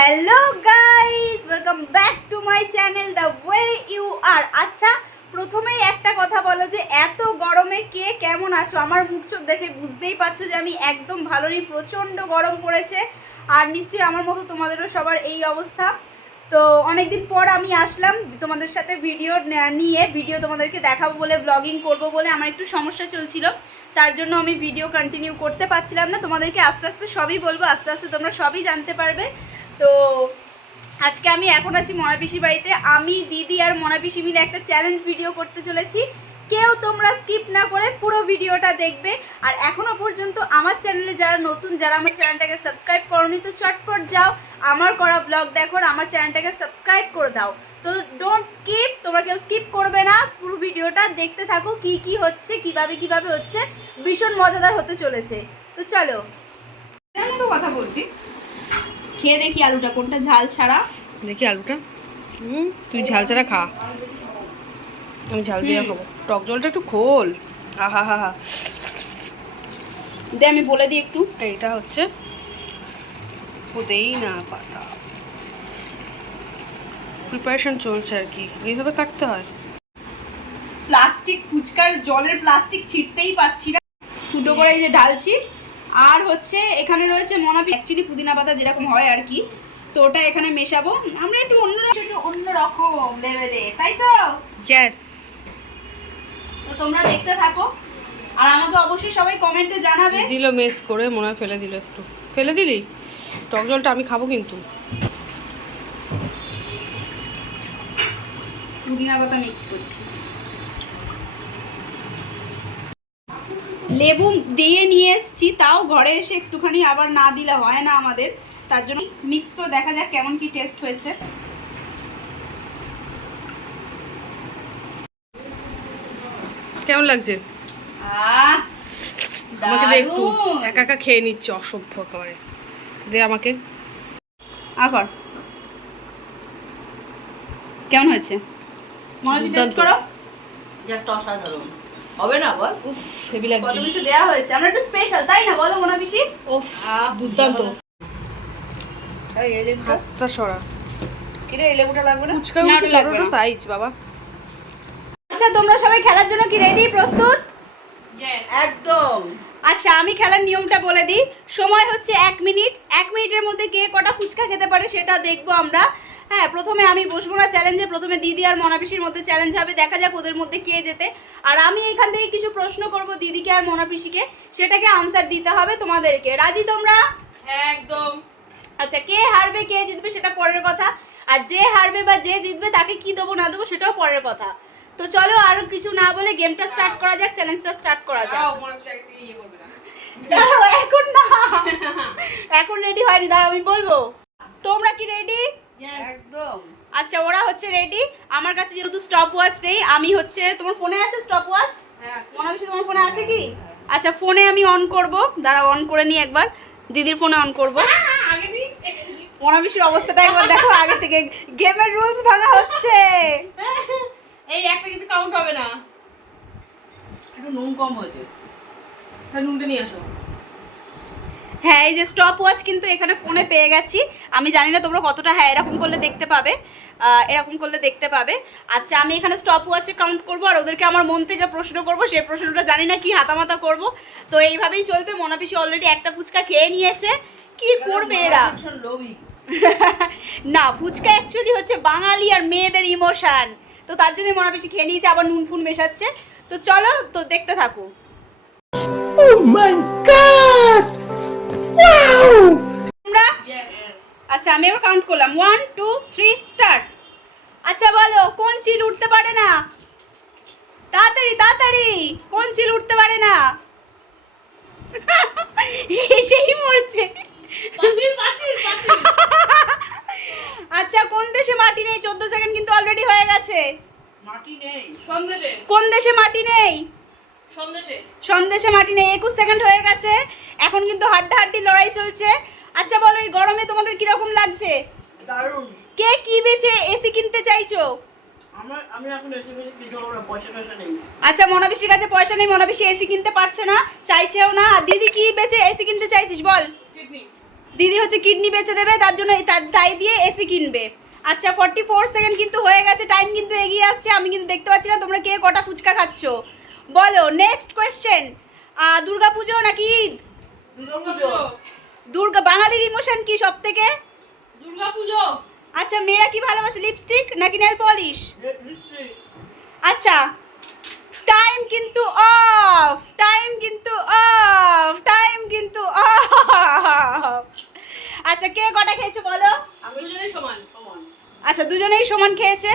Hello guys, welcome back to my channel the way you are. আচ্ছা, প্রথমেই একটা কথা বলো যে এত গরমে কে কেমন আছো? আমার মুখ চোখ দেখে বুঝতেই পারছো যে আমি একদম ভালো নেই, প্রচণ্ড গরম পড়েছে। আর নিশ্চয়ই আমার মতো তোমাদেরও সবার এই অবস্থা। তো অনেকদিন পর আমি আসলাম তোমাদের সাথে ভিডিও তোমাদেরকে দেখাবো বলে, ব্লগিং করব বলে। আমার একটু সমস্যা চলছিল, তার জন্য আমি ভিডিও কন্টিনিউ করতে পারছিলাম না। তোমাদেরকে আস্তে আস্তে সবই বলবো, আস্তে আস্তে তোমরা সবই জানতে পারবে। তো আজকে আমি এখন আছি মনাপিসির বাড়িতে। আমি, দিদি আর মনাপিসি মিলে একটা চ্যালেঞ্জ ভিডিও করতে চলেছি। কেউ তোমরা স্কিপ না করে পুরো ভিডিওটা দেখবে। আর এখনও পর্যন্ত আমার চ্যানেলে যারা নতুন, যারা আমার চ্যানেলটাকে সাবস্ক্রাইব করোনি, তো চটপট যাও, আমার করা ব্লগ দেখো, আমার চ্যানেলটাকে সাবস্ক্রাইব করে দাও। তো ডোন্ট স্কিপ, তোমরা কেউ স্কিপ করবে না, পুরো ভিডিওটা দেখতে থাকো। কি কি হচ্ছে, কিভাবে হচ্ছে, ভীষণ মজাদার হতে চলেছে। তো চলো, তেমন তো কথা বলবি। খেয়ে দেখি আলুটা কোনটা ঝাল ছাড়া। দেখি আলুটা। তুই ঝাল ছাড়া খা, আমি ঝাল দিয়ে খাবো। টক জলটা একটু খোল। আহা হা হা। দে, আমি বলে দিই একটু। এইটা হচ্ছে পুদিনা না পাতা, প্রিপারেশন চলছে আর কি, এইভাবে কাটতে হয়। প্লাস্টিক ফুচকার জলের প্লাস্টিক ছিটতেই পাচ্ছি না, ফুটো করে এই যে ঢালছি। আর হচ্ছে এখানে রয়েছে অ্যাকচুয়ালি পুদিনা পাতা যেরকম হয় আর কি, তো ওটা এখানে মেশাবো আমরা একটু অন্যরকম লেভেলে, তাই তো? ইয়েস। তো তোমরা দেখতে থাকো, আর আমাকে অবশ্যই সবাই কমেন্টে জানাবে। দিল মেস করে, মনে হয় ফেলে দিল, একটু ফেলে দিলি। টক জলটা আমি খাবো কিন্তু। পুদিনা পাতা মিক্স করছি, লেবু দিয়ে নিয়ে এসছি, তাও ঘরে এসে একটুখানি আবার না দিলে হয় না আমাদের, তার জন্য মিক্স করে দেখা যাক কেমন কি টেস্ট হয়েছে। কেমন লাগছে? আমাকে দে একটু, একা একা খেয়ে নিচ্ছে, অসভ্য একেবারে। দে আমাকে। আবার কেমন হয়েছে মনে হচ্ছে? টেস্ট করো। জাস্ট অসাধারণ। হবে না বল? উফ, হেভি কত লাগছে। কিছু দেয়া হয়েছে, আমরা একটু স্পেশাল, তাই না বলো মোনা পিসি? উফ, দুর্দান্ত। এই লেবুটা, হাতটা সরা। কিরে এই লেবুটা লাগবে না? ফুচকাগুলো না, তো ওটা ছোট লাগবে ছোট না। সাইজ বাবা। আচ্ছা, তোমরা সবাই খেলার জন্য কি রেডি, প্রস্তুত? একদম। আচ্ছা, আমি খেলার নিয়মটা বলে দিই। সময় হচ্ছে 1 মিনিট। 1 মিনিটের মধ্যে কে কটা ফুচকা খেতে পারে সেটা দেখবো আমরা। হ্যাঁ, প্রথমে আমি বসবো না চ্যালেঞ্জে, প্রথমে দিদি আর মনাপিসির মধ্যে চ্যালেঞ্জ হবে, দেখা যাক ওদের মধ্যে কে জেতে। আর আমি এখান থেকে কিছু প্রশ্ন করব দিদিকে আর মনাপিসিকে, সেটাকে আনসার দিতে হবে তোমাদেরকে। রাজি তোমরা? একদম। আচ্ছা, কে হারবে কে জিতবে সেটা পরের কথা, আর যে হারবে বা যে জিতবে তাকে কি দেবো না দেবো সেটাও পরের কথা। তো চলো, আর কিছু না বলে গেমটা স্টার্ট করা যাক, চ্যালেঞ্জটা স্টার্ট করা যাক। দাঁড়াও, এখন না, এখন রেডি হয়নি, দাঁড়াও আমি বলবো। তোমরা কি রেডি? একদম। আচ্ছা, ওরা হচ্ছে রেডি। আমার কাছে যেহেতু স্টপ ওয়াচ নেই, আমি হচ্ছে, তোমার ফোনে আছে স্টপ ওয়াচ? মনে হচ্ছে তোমার ফোনে আছে কি? আচ্ছা, ফোনে আমি অন করব, দাঁড়াও অন করে নিই একবার। দিদির ফোনে অন করব। মনাবিশির অবস্থাটা একবার দেখো, আগে থেকে গেমের রুলস ভাঙা হচ্ছে। এই একটা কিন্তু কাউন্ট হবে না। একটু নুন কম হয়েছে। তাহলে নুনটা নিয়ে আসো। হ্যাঁ, এই যে স্টপ ওয়াচ কিন্তু এখানে ফোনে পেয়ে গেছি। আমি জানি না তোমরা কতটা, হ্যাঁ এরকম করলে দেখতে পাবে, এরকম করলে দেখতে পাবে। আচ্ছা, আমি এখানে স্টপ ওয়াচে কাউন্ট করব, আর ওদেরকে আমার মন থেকে প্রশ্ন করব, সেই প্রশ্নটা জানি না কি হাতামাতা করব। তো এইভাবেই চলবে। মনাপিসি অলরেডি একটা ফুচকা খেয়ে নিয়েছে। কি করবে এরা? লোভী। না, ফুচকা অ্যাকচুয়ালি হচ্ছে বাঙালি আর মেয়েদের ইমোশন, তো তার জন্যই মনাপিসি খেয়ে নিয়েছে, আবার নুন ফুন মেশাচ্ছে। তো চলো, তো দেখতে থাকো। Oh my god! Wow! তোমরা? আচ্ছা, আমি এবার কাউন্ট করলাম, 1 2 3 স্টার্ট। আচ্ছা বলো, কোন চিল উঠতে পারে না? তাড়াতাড়ি তাড়াতাড়ি, কোন চিল উঠতে পারে না? সেই মরছে। আচ্ছা, কোন দেশে মাটি নেই? 14 সেকেন্ড কিন্তু অলরেডি হয়ে গেছে। মাটি নেই। সন্দেশে। কোন দেশে মাটি নেই? সন্দেশে। সন্দেশে মাটি নেই। 21 সেকেন্ড হয়ে গেছে। এখন কিন্তু হাড্ডাহাড্ডি লড়াই চলছে। আচ্ছা বলো, এই গরমে তোমাদের কিরকম লাগছে? দারুণ। কে কি বেচে এসি কিনতে চাইছো? আমি এখন এসে বেশি কিছু করবো না, পয়সা টয়সা নেই। আচ্ছা, মনাপিসির কাছে পয়সা নেই, মনাপিসি এসি কিনতে পারছে না, চাইছেও না। আর দিদি কি বেচে এসি কিনতে চাইছিস বল? কিডনি। দিদি হচ্ছে কিডনি বেচে দেবে, তার জন্য তাই দিয়ে এসি কিনবে। আচ্ছা 44 সেকেন্ড কিন্তু হয়ে গেছে, টাইম কিন্তু এগিয়ে আসছে, আমি কিন্তু দেখতে পাচ্ছি না তোমরা কে কটা ফুচকা খাচ্ছ। বলো নেক্সট কোয়েশ্চেন, দুর্গা পুজো নাকি ঈদ? দুর্গা, বাঙালির ইমোশন কি সব থেকে? দুর্গাপুজো। আচ্ছা মেয়েরা কি ভালোবাসে, লিপস্টিক নাকি নেল পলিশ? আচ্ছা টাইম কিন্তু অফ, টাইম কিন্তু অফ, টাইম কিন্তু অফ। আচ্ছা কে কটা খেয়েছে বলো? দুজনেই সমান। আচ্ছা দুজনেই সমান খেয়েছে।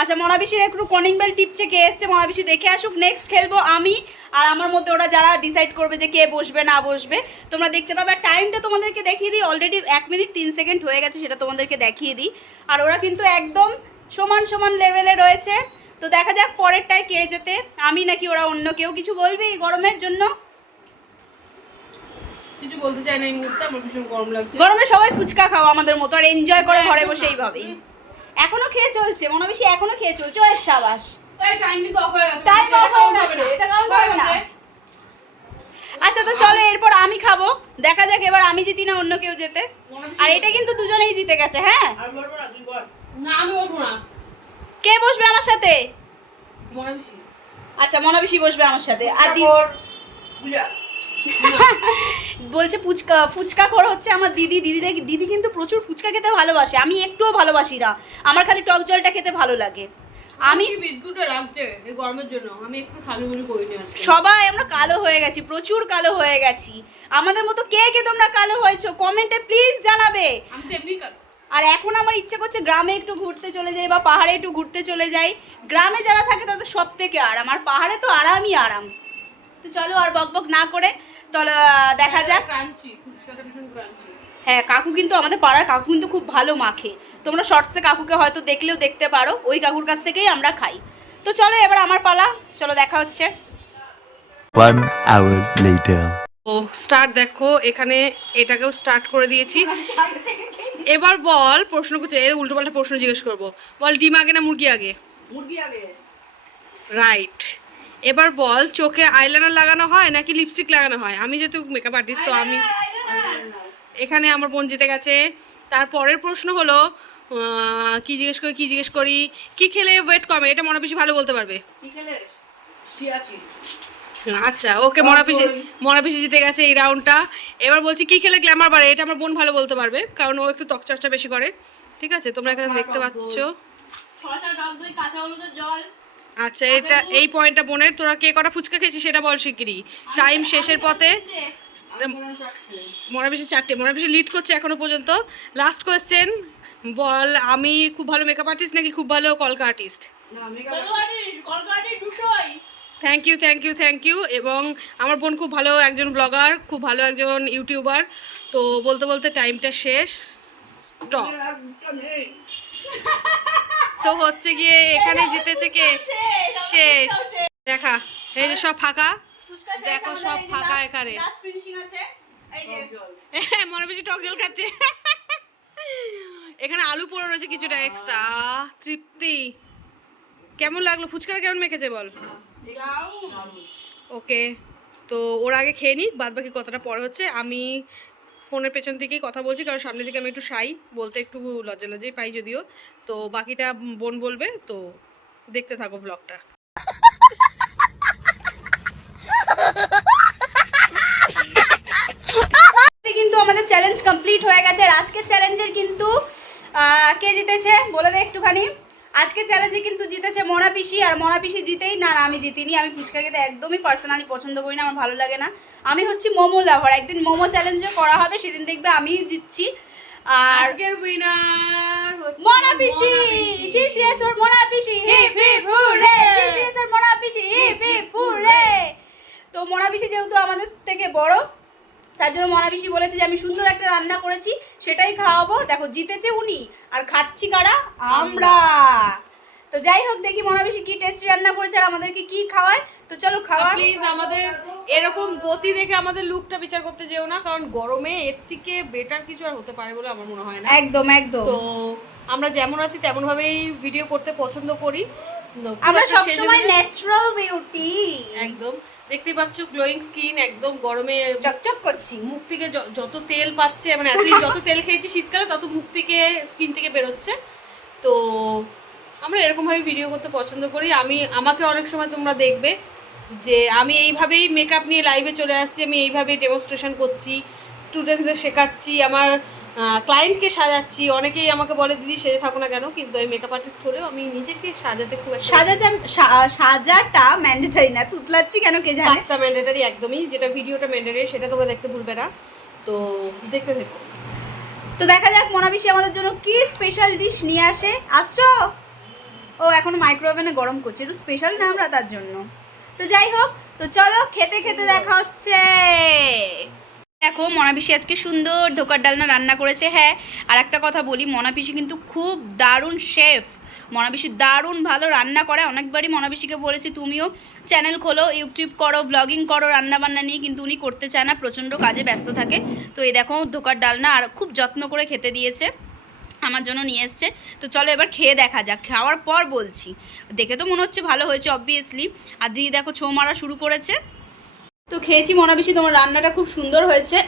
আচ্ছা মনাবিশির একটু কনিং বেল টিপছে, কে এসছে মনাবিশি দেখে আসুক। নেক্সট খেলবো আমি আর আমার মধ্যে ওরা যারা ডিসাইড করবে যে কে বসবে না বসবে তোমরা দেখতে পাবে। টাইমটা তোমাদেরকে দেখিয়ে দিই, অলরেডি 1 মিনিট 3 সেকেন্ড হয়ে গেছে, সেটা তোমাদেরকে দেখিয়ে দিই। আর ওরা কিন্তু একদম সমান সমান লেভেলে রয়েছে। তো দেখা যাক পরেরটায় কে যেতে, আমি নাকি ওরা অন্য কেউ। কিছু বলবি এই গরমের জন্য? কিছু বলতে চাই না এই মুহূর্তে, আমার ভীষণ গরম লাগছে। গরমে সবাই ফুচকা খাও আমাদের মতো, আর এনজয় করে ঘরে বসে এইভাবেই। এখনো খেয়ে চলছে মনাবিশি, এখনো খেয়ে চলছে। ওই সাবাস, এই টাইম কিন্তু অফ হয়ে গেছে। টাইম অফ হয়ে গেছে, এটা কাউন্ট হবে না। আচ্ছা তো চলো এরপর আমি খাবো, দেখা যাক এবার আমি জিতি না অন্য কেউ যেতে। আর এটা কিন্তু দুজনেই জিতে গেছে। হ্যাঁ আর বলবো না, তুই বল। না আমি বসবো না। কে বসবে আমার সাথে? মনে বেশি। আচ্ছা মনাবিশি বসবে আমার সাথে। আর পূজা। বলছে ফুচকা, ফুচকা খোর হচ্ছে আমার দিদি। দিদি কিন্তু প্রচুর ফুচকা খেতে ভালোবাসে, আমি একটুও ভালোবাসি না, আমার খালি টক জলটা খেতে ভালো লাগে। আমি কি বিস্কুটে লাগছে এই গরমের জন্য, আমি একটু সাজুগুজু করে নিয়ে আসছি। সবাই আমরা কালো হয়ে গেছি, প্রচুর কালো হয়ে গেছি। আমাদের মতো কে কে তোমরা কালো হয়েছো কমেন্টে প্লিজ জানাবে। আমি তো এমনি কালো। আর এখন আমার ইচ্ছে করছে গ্রামে একটু ঘুরতে চলে যাই বা পাহাড়ে একটু ঘুরতে চলে যাই। গ্রামে যারা থাকে তাদের সব থেকে আরাম, আর পাহাড়ে তো আরামই আরাম। তো চলো আর বকবক না করে তাহলে দেখা যাক। ক্রাঞ্চি, ফুচকাটা ভীষণ ক্রাঞ্চি। হ্যাঁ কাকু কিন্তু আমাদের পাড়ার কাকু কিন্তু খুব ভালো মাখে, তোমরা শর্টসে কাকুকে হয়তো দেখলেও দেখতে পারো, ওই কাকুর কাছ থেকেই আমরা খাই। তো চলো এবার আমার পালা, চলো দেখা হচ্ছে। 1 hour later. ও স্টার্ট দেখো, এখানে এটাকেও স্টার্ট করে দিয়েছি। এবার বল, প্রশ্ন করছে, উল্টো পাল্টা প্রশ্ন জিজ্ঞেস করবো। বল ডিম আগে না মুরগি আগে? মুরগি আগে। রাইট। এবার বল চোখে আইলাইনার লাগানো হয় নাকি লিপস্টিক লাগানো হয়? আমি যেহেতু মেকআপ আর্টিস্ট তো আমি, এখানে আমার বোন জিতে গেছে। তারপরের প্রশ্ন হলো কি জিজ্ঞেস করি কি খেলে ওয়েট কমে? এটা মনে বেশি ভালো বলতে পারবে। কি খেলে? সিয়াচিন। আচ্ছা ওকে, মনাপিসি জিতে গেছে এই রাউন্ডটা। এবার বলছি কি খেলে গ্ল্যামার বাড়ে? এটা আমার বোন ভালো বলতে পারবে, কারণ ও একটু ত্বক চর্চা বেশি করে। ঠিক আছে, তোমরা এখানে দেখতে পাচ্ছ। শসা, টক দই, কাঁচা হলুদের জল। আচ্ছা এটা এই পয়েন্টটা বোনের। তোরা কে কটা ফুচকা খেয়েছিস সেটা বল শিগগিরই, টাইম শেষের পথে। মনাপিসি 4টে, মনাপিসি লিড করছে এখনো পর্যন্ত। লাস্ট কোয়েশ্চেন বল, আমি খুব ভালো মেকআপ আর্টিস্ট নাকি খুব ভালো কলকা আর্টিস্ট? না, মেকআপ থ্যাংক ইউ। এবং আমার বোন খুব ভালো একজন ব্লগার, খুব ভালো একজন ইউটিউবার। তো বলতে বলতে টাইমটা শেষ, স্টপ। নেই। তো হচ্ছে গিয়ে এখানে জিতেছে কে? শেষ। দেখা এই যে সব ফাঁকা, দেখো সব ফাঁকা এখানে। লাস্ট ফিনিশিং আছে এই যে। মনে বেশি টক জল খাচ্ছে। এখানে আলু পোড়া রয়েছে কিছুটা এক্সট্রা। তৃপ্তি কেমন লাগলো? ফুচকাটা কেমন মেখেছে বল? ওকে, তো ওর আগে খেয়ে নিক, বাদ বাকি কতটা পরে হচ্ছে। আমি ফোনের পেছন থেকেই কথা বলছি, কারণ সামনে থেকে আমি একটু শাই, বলতে একটু লজ্জাই পাই যদিও। তো বাকিটা বোন বলবে, তো দেখতে থাকো ব্লগটা। কিন্তু আমাদের চ্যালেঞ্জ কমপ্লিট হয়ে গেছে। আর আজকের চ্যালেঞ্জের কিন্তু কে জিতেছে বলে দে একটুখানি। আজকে চ্যালেঞ্জে কিন্তু জিতেছে মনাপিসি। আর মনাপিসি জিতেই না, আমি জিতিনি। আমি ফুচকা খেতে একদমই পার্সোনালি পছন্দ করি না, আমার ভালো লাগে না। আমি হচ্ছি মোমো লাভার। একদিন মোমো চ্যালেঞ্জও করা হবে, সেদিন দেখবে আমিই জিতছি। আর আজকের উইনার মনাপিসি, জিসিএস ওর মনাপিসি, হিপ হিপ হুররে, জিসিএস ওর মনাপিসি, হিপ হিপ হুররে। তো মনাপিসি যেহেতু আমাদের থেকে বড়, তার জন্য মনাপিসি বলেছে যে আমি সুন্দর একটা রান্না করেছি সেটাই খাওয়াবো। দেখো জিতেছে উনি, আর খাচ্ছি কারা? আমরা। তো যাই হোক, দেখি মনাপিসি কি টেস্টি রান্না করেছে আর আমাদেরকে কি খাওয়ায়। তো চলো খাওয়া। প্লিজ আমাদের এরকম গতি দেখে আমাদের লুকটা বিচার করতে যেও না, কারণ গরমে এর থেকে বেটার কিছু আর হতে পারে বলে আমার মনে হয় না। একদম একদম। তো আমরা যেমন আছি তেমন ভাবেই ভিডিও করতে পছন্দ করি। আমরা সবসময় ন্যাচারাল বিউটি। একদম। দেখতেই পাচ্ছ গ্লোয়িং স্কিন, একদম গরমে চকচক করছি। মুখ থেকে যত তেল পাচ্ছে, মানে এতদিন যত তেল খেয়েছি শীতকালে তত মুখ থেকে স্কিন থেকে বেরোচ্ছে। তো আমরা এরকমভাবে ভিডিও করতে পছন্দ করি। আমাকে অনেক সময় তোমরা দেখবে যে আমি এইভাবেই মেকআপ নিয়ে লাইভে চলে আসছি, আমি এইভাবেই ডেমনস্ট্রেশন করছি, স্টুডেন্টদের শেখাচ্ছি, আমার ক্লায়েন্টকে সাজাচ্ছি। অনেকেই আমাকে বলে দিদি সেজে থাকো না কেন, কিন্তু আমি মেকআপ আর্টিস্ট হলেও আমি নিজেকে সাজাতে খুব সাজাটা ম্যান্ডেটরি না, তুতলাচ্ছি কেন কে জানে। কাজটা ম্যান্ডেটারি একদমই, যেটা ভিডিওটা ম্যান্ডেটারি সেটা তোমরা দেখতে ভুলবে না। তো দেখতে থেকো। তো দেখা যাক মোনাবিশি আমাদের জন্য কি স্পেশাল ডিশ নিয়ে আসছো। ও এখন মাইক্রোওভেনে গরম করছে, একটু স্পেশাল না আমরা তার জন্য। তো যাই হোক, তো চলো খেতে খেতে দেখা হচ্ছে। দেখো মনাপিসি আজকে সুন্দর ধোকার ডালনা রান্না করেছে। হ্যাঁ, আর একটা কথা বলি, মনাপিসি কিন্তু খুব দারুণ শেফ। মনাপিসি দারুণ ভালো রান্না করে। অনেকবারই মনাপিসিকে বলেছি তুমিও চ্যানেল খোলো, ইউটিউব করো, ব্লগিং করো রান্নাবান্না নিয়ে, কিন্তু উনি করতে চায় না, প্রচণ্ড কাজে ব্যস্ত থাকে। তো এই দেখো ধোকার ডালনা আর খুব যত্ন করে খেতে দিয়েছে, আমার জন্য নিয়ে এসছে। তো চলো এবার খেয়ে দেখা যাক, খাওয়ার পর বলছি। দেখে তো মনে হচ্ছে ভালো হয়েছে অবভিয়াসলি। আর দিদি দেখো ছো মারা শুরু করেছে। তো খেয়েছি মনাপিসি, তোমার রান্নাটা খুব সুন্দর হয়েছে।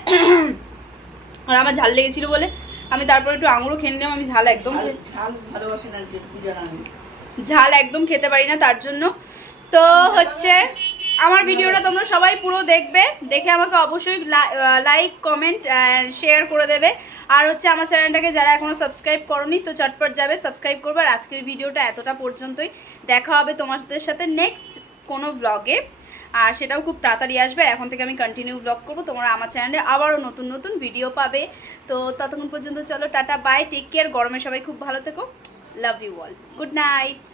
আর আমার ঝাল লেগেছিল বলে আমি তারপর একটু আঙুরও খেয়ে নিলাম। আমি ঝাল একদম ভালোবাসে না যেটুকু জানা আমি। ঝাল একদম খেতে পারি না, তার জন্য। তো হচ্ছে আমার ভিডিওটা তোমরা সবাই পুরো দেখবে, দেখে আমাকে অবশ্যই লাইক কমেন্ট শেয়ার করে দেবে। আর হচ্ছে আমার চ্যানেলটাকে যারা এখনও সাবস্ক্রাইব করোনি তো চটপট যাবে সাবস্ক্রাইব করবে। আর আজকের ভিডিওটা এতটা পর্যন্তই, দেখা হবে তোমাদের সাথে নেক্সট কোনো ব্লগে, আর সেটাও খুব তাড়াতাড়ি আসবে। এখন থেকে আমি কন্টিনিউ ব্লগ করবো, তোমরা আমার চ্যানেলে আবারও নতুন নতুন ভিডিও পাবে। তো ততক্ষণ পর্যন্ত চলো টাটা বাই, টেক কেয়ার। গরমে সবাই খুব ভালো থেকো, love you all, good night.